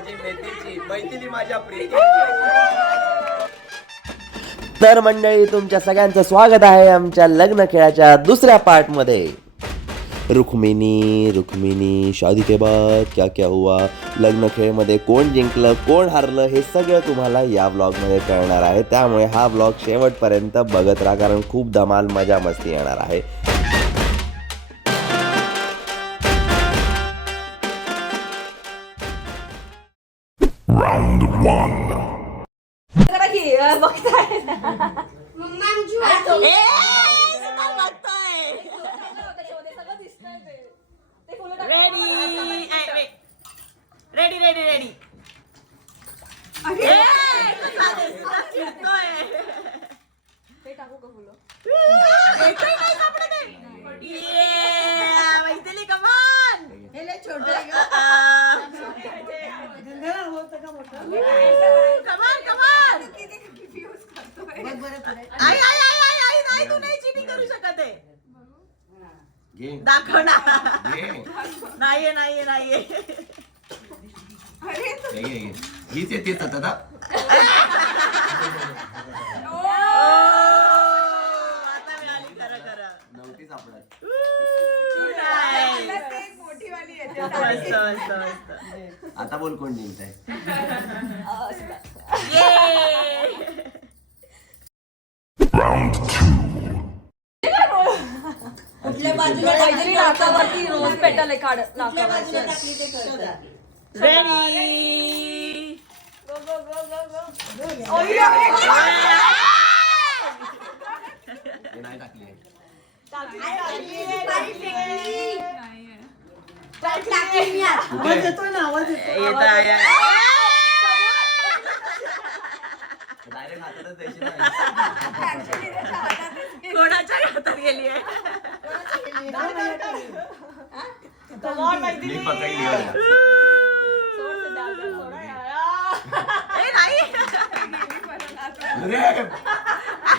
माझी मेथीची मैथिली माझ्या प्रीतीची. तर मंडळी तुमच्या सगळ्यांचं स्वागत आहे आमच्या लग्न खेळाच्या दुसऱ्या पार्ट मध्ये. रुक्मिणी रुक्मिणी शादी के बाद क्या क्या हुआ, लग्न खेळमध्ये कोण जिंकलं कोण हारलं हे सगळं तुम्हाला या व्लॉगमध्ये कळणार आहे. त्यामुळे हा व्लॉग शेवटपर्यंत बघत राहा, कारण खूप धमाल मजा मस्ती येणार आहे. Round 1. दाखव ना. नाहीये नाहीये नाहीये. हीच येते दादा. आता मिळाली खरं खरं. नव्हती सापडत. मस्त मस्त मस्त. आता बोल कोण जिंकताय. Round 2. कुठल्या बाजूला टाकली नाकावरती रोज पेटल काढ नाकावरती. रेडी. गो गो गो गो गो. नाही टाकली. आवाज येतोय ना, आवाज येतोय. डायरेक्ट हातातच द्यायची नाही. कोणाच्या हातात गेली आहे. मी पकडली बरं. अरे,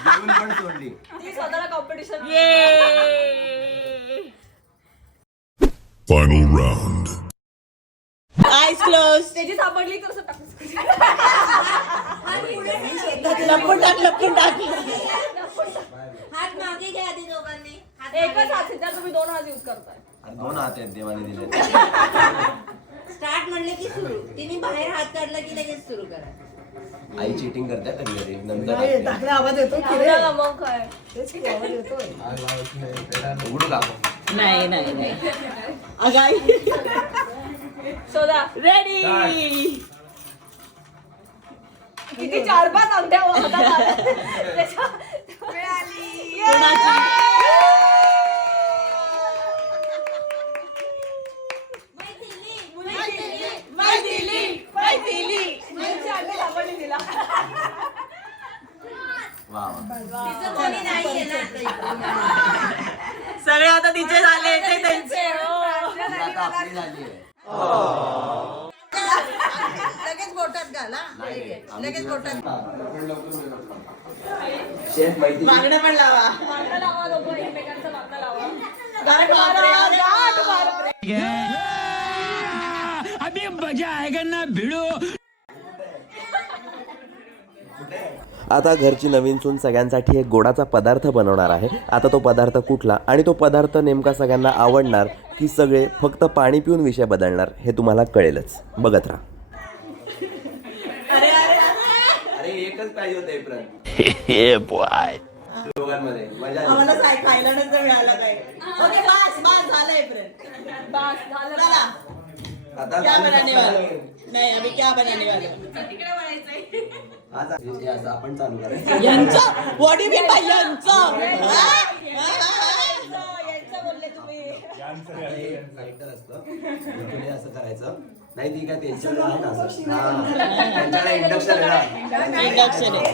जेवून पण सोडली. ती स्वतःला competition. Final round. Eyes close. त्याची सापडली तर असं टाकून. लपून टाक लपून टाक. हात मागे घ्या आधी दोघांनी. एकच हात सिद्धार्थ, तुम्ही दोन हात यूज करताय. अरे दोन हात आहेत देवाने दिले. स्टार्ट म्हणले की सुरू. तिने बाहेर हात काढला की लगेच सुरू करा. आई चिटिंग करते कधी कधी. नंतर टाकला आवाज येतो की रे. आपल्याला मग काय. उघडू का. नाही नाही नाही. अगाई. शोधा. रेडी. किती 4-5 अंगठ्या हातात आल्या. मिळाली. वा वा. तिचं कोणी नाहीये ना आता. सगळे आता तिचे झाले ते त्यांचे. आता आपली झाली आहे. लगेच बोटात घाला. लगेच बोटात. शेफ माहिती. मागणं पण लावा. मागणं लावा दोघं एकमेकांचं मागणं लावा. गाठ मारा, गाठ मारा. अभी मजा आएगा ना भिड़ो. आता घरची नवीन सून सगळ्यांसाठी एक गोडाचा पदार्थ बनवणार आहे. आता तो पदार्थ कुठला आणि तो पदार्थ नेमका सगळ्यांना आवडणार की सगळे फक्त पाणी पिऊन विषय बदलणार हे तुम्हाला कळेलच. बघत राहा. अरे एकच पाहिजे होतं एप्रिल. Hey boy. दोघांमध्ये मजा आली. आम्हाला खायला नंतर मिळालं काय. ओके बस बस झालंय फ्रेंड. बस झालं. चला. आता क्या बनाने वाले. नाही अभी क्या बनाने वाले. आज हे असं आपण चालू करायचं. यांचं बॉडी बी पाहिजे यांचं. यांचं बोलले तुम्ही. करेक्टर असतं. तुम्ही असं करायचं. नाही ती काय त्यांच्याकडे आहे ना असं. हा. त्यांच्याकडे इंडक्शन आहे ना. इंडक्शन आहे.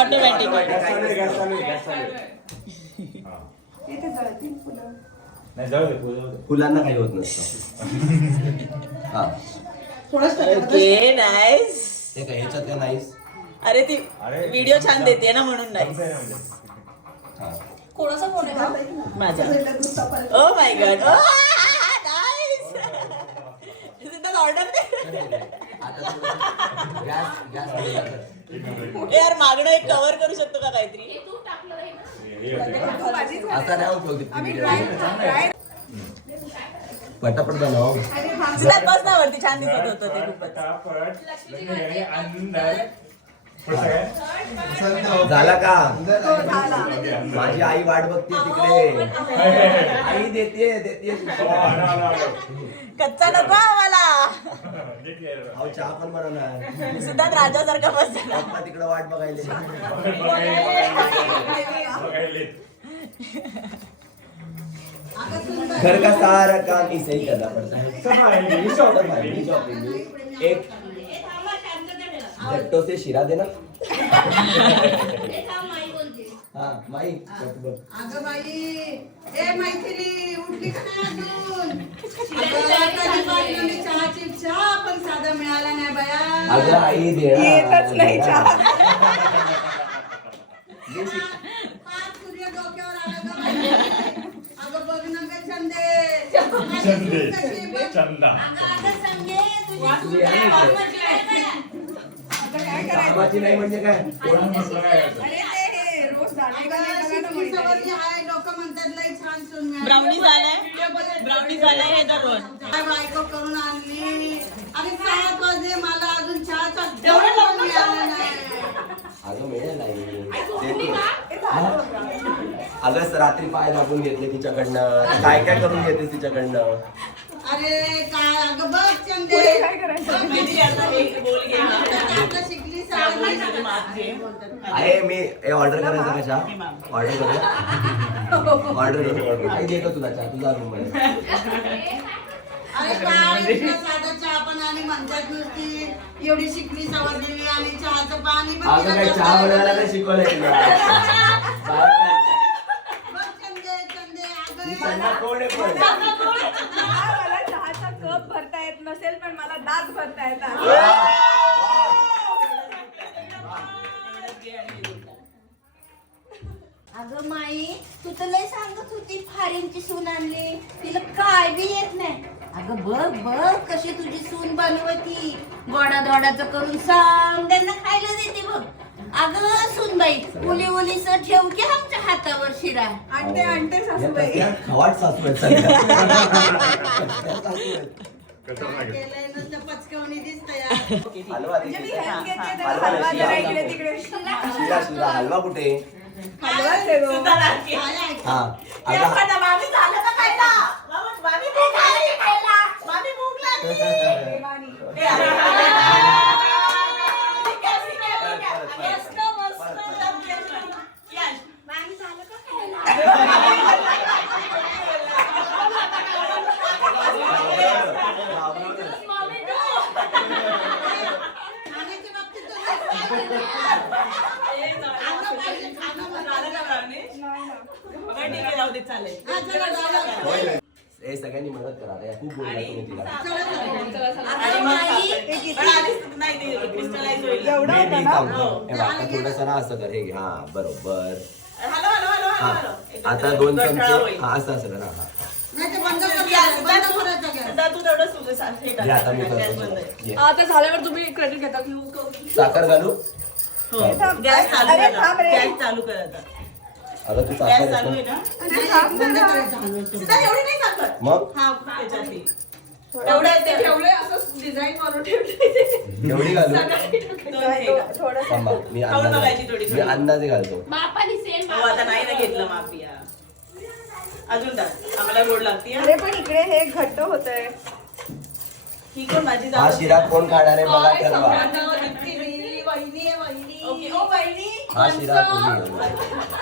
ऑटोमॅटिक. फुलांना काही होत नसतं. हा. Okay nice. हे काय ह्याच्यात काय नाहीस. अरे ती व्हिडिओ छान देते ना म्हणून नाही. कोणाचा फोन आहे हा? माझा. Oh my god. Oh nice. Order दे. आता गॅस यार मागणं एक कव्हर करू शकतो का काहीतरी. आता नाही उपयोग पटापट बनव. सिद्धार्थ बस ना वरती, छान दिसत होतं ते खूपच. झाला का? माझी आई वाट बघते तिकडे. आई देते. कच्चा नको आम्हाला. अहो चहा पण बनवणार. सिद्धार्थ राजासारखा बस झाला. पप्पा तिकडे वाट बघायला. घर का सारा काम इसे ही करना पड़ता है. एक झट्टो से शिरा देना. हाँ माई अगं बाई, ए मैथिली उठली का नाही अजून? अगं, बाजूने चहाची चहा पण साधा मिळाला नाही बाया. अगं आई येतच नाही चहा. पाच सूर्य डोक्यावर आला गं बाई. अगं बघ ना गं चंदे. कशी बघ. चंदा अगं संगे तुझी कामाची नाही म्हणजे काय? लोक म्हणतात लई छान सून मिळाली. ब्राउनी झालाय हे दररोज. काय बायको करून आणली आणि 7 वाजले मला अजून चहाचा एवढं लवकर मिळाला नाही. अगं मिळेल नाही. अगं रात्री पाय दाबून घेतले तिच्याकडनं. काय काय करून घेते तिच्याकडनं. अरे काय अगं बघ चंदे काय करायचं? आता शिकली सवय. आहे मी ऑर्डर करायचं का चहा? ऑर्डर करूया. ऑर्डर आई दे का तुला चहा? तुझा रूम आहे. अरे काय तुला साधा चहा पण आणि म्हणतात नुसती एवढी शिकली सवरलेली आणि चहाचं पाणी पण अगं काय चहा बनवायला नाही शिकवलंय तुला. बघ चंदे चंदे ही अगं चंदा कोण आहे पण? मला चहाचा कप भरता येत नसेल पण मला दात भरता येतात. अगं माई तू तर लय सांगत होती फारींची सून आणली तिला काय बी येत नाही. अगं बघ बघ कशी तुझी सून बनवती. गोडा दोडाचं करून सांग त्यांना खायला देते बघ. अगं सूनबाई उली उलीच ठेव की आमच्या हातावर शिरा. आणते सासूबाई. या खवाट सासू आहेत सगळ्या. केलंय नुसतं पचकवणी दिसतंय. हलवा दे. हलवा जरा इकडे तिकडे. शिरा हलवा कुठे? हलवाच आहे गो. हा अगं मामी झालं का खायला? मामी भूक लागली खायला. मामी भूक लागली. मस्त मस्त. यश, मामी झालं का खायला? खाण्याच्या बाबतीत तर हे सगळ्यांनी मदत करा. आता या खूप बोलल्या तुम्ही तिला. एवढं मी होतं ना? थांबतो. हे बघ, आता थोडंसं ना असं कर. हे घे. हा बरोबर. हा. आता 2 चमचे. हा असं असं कर. हा नाही ते बंद करायचं गॅस. घे, आता मी करतो. घे. आता झाल्यावर तुम्ही क्रेडिट घेता की साखर घालू? अरे थांब रे. चालू कर आता. अगं तू गॅस साखर चालू येतो. आहे ना? बंद करायचं हलवतो. सीता एवढी नाही साखर. मग हा त्याच्यासाठी. एवढं ते ठेवले असं डिझाईन करून ठेवले. एवढी घालू? थोडं थांबा, मी खाऊन बघायची थोडी अंदाजे मी अंदाजे घालतो. हो, आता नाही ना घेतलं माफिया. अजून टाक. आम्हाला गोड लागते. अरे पण इकडे हे घट्ट होतंय. ही कोण माझी हा शिरा कोण खाणार आहे मला ठरवा. ओके. ओ वहिनी. हा शिरा तुम्ही घालू.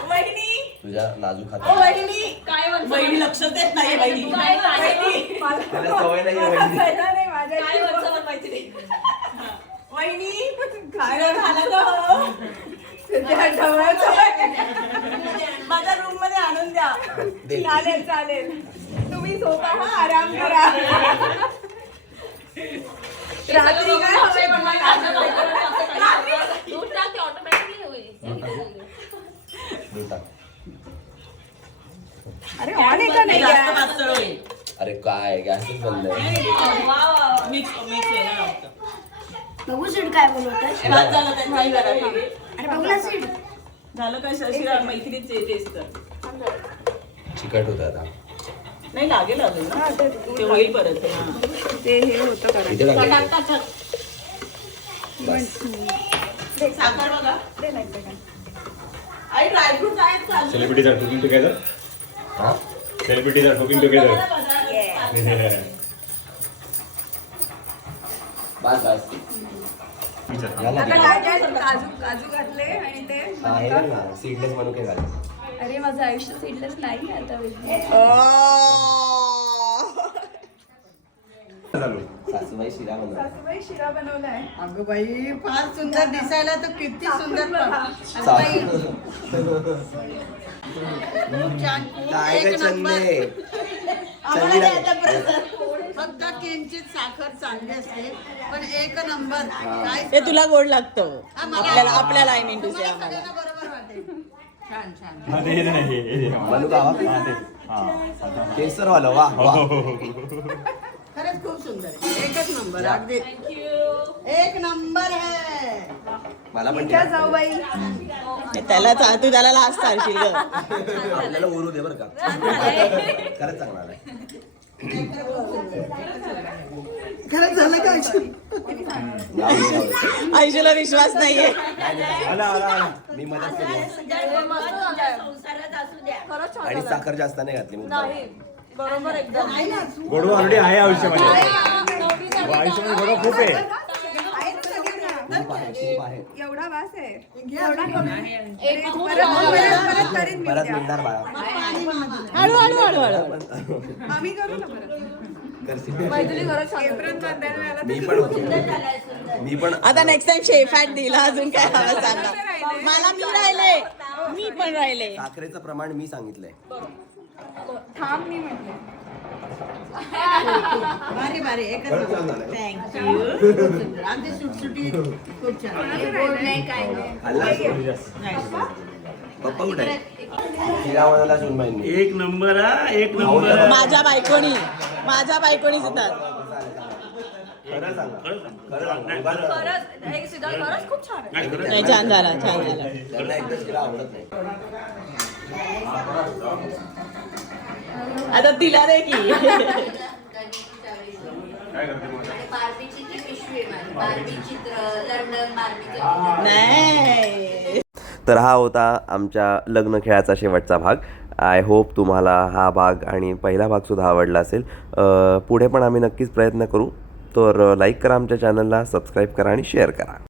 वहिनी. तुझ्या नाजूक ओ हातात. वहिनी. काय म्हणतो? वहिनी लक्ष देत नाही वहिनी. वहिनी. त्याला सवय नाही आहे वहिनी. नाही माझ्या काय म्हणतो मैत्रिणी? वहिनी. शिरा झाला का हो? माझ्या रूम मध्ये आणून द्या. दे. चालेल तुम्ही झोपा हा आराम करा. रात्री काय हवंय तुम्हाला? दूध टाक. अरे ऑन आहे का नाही जास्त गॅस? पातळ होईल. अरे काय गॅसच बंद आहे. मी मिक्स वेगळं लागतं. बघू सीड काय बनवतोय. भात झालं त्यांचाही करा वेगळे. अरे बघू ना सीड. झालं काय शिरा मैत्रीचे टेस्ट कर. चिकट होतं आता नाही लागेल अजून ना. ते होईल परत. हा. इथे टाकायचं. बस. साखर बघा. आई ड्रायफ्रूट आहेत का? Celebrities are cooking together. हा? Celebrities are cooking together. बस बस झालं की? काजू घातले आणि ते हा, हे बघ ना सीडलेस मनुके घाल. अरे माझं आयुष्य सीडलेस नाही आता. सासूबाई शिरा बनवला. शिरा बनवलाय. अगं बाई फार सुंदर दिसायला तर किती सुंदर पण. खूप छान खूप काय एक ग नंबर. चंदे आम्हाला आता प्रसाद. फक्त किंचित साखर चांगली असते पण एक नंबर काय ते तुला गोड लागतं. हा, मला- आपल्याला आय मीन टू से तुम्हाला आम्हाला. सगळ्यांना बरोबर वाटेल. छान छान. मनुका हवा? केसर वाला वा वा. खरंच खूप सुंदर आहे. एकच नंबर अगदी एक नंबर आहे. मला पण क्या जाऊ बाई. तू त्याला लास्ट सांगशील ग. आपल्याला उरू दे बरं का. खरंच चांगला आहे. खरंच झालं का आयुष्याला विश्वास नाहीये. मी मदत केली संसारात असू द्या. आणि साखर जास्त नाही घातली मुद्दाम. बरोबर एकदम. गोडवा ऑलरेडी आहे आयुष्यामध्ये. आयुष्यामध्ये गोडवा खूप आहे. खूप आहे, खूप आहे. एवढा वास आहे. परत मिळणार बाळा. हळू. आम्ही करू ना परत. करशील. मैत्रिणी खरंच केप्रन बांधायला मिळाला. मी पण होतो. मी पण आता नेक्स्ट टाइम शेफ ॲट दिला अजून काय हवं सांगा. मला मी पण राहिले. साखरेचं प्रमाण मी सांगितलंय. थांब मी म्हटले. भारी भारी एकच खरंच नंबर. छान झालंय. थँक्यू. अगदी सुटसुटीत खूप छान. गोड नाही काय नाही. खाल्लास? पप्पा कुठे आहे? शिरा बनवला सुनबाईंनी. एक नंबर हा एक नंबर. माझ्या बायकोनी सुद्धा. खरं सांगा. खरं सांगा. बरं. खरंच हे सिद्धार्थ खरंच खूप छान आहे. नाही छान झाला. त्यांना एकदा शिरा आवडत नाही. आता तिला दे की. बार्बीची ती पिशवी आहे माझी. बार्बी चित्र लंडन बार्बीचं. नाही. तर हा होता आमच्या लग्न खेळाचा शेवटचा भाग. आय होप तुम्हाला हा भाग आणि पहिला भागसुद्धा आवडला असेल. पुढे पण आम्ही नक्कीच प्रयत्न करू. तर लाईक करा आमच्या चॅनलला, सबस्क्राईब करा आणि शेअर करा.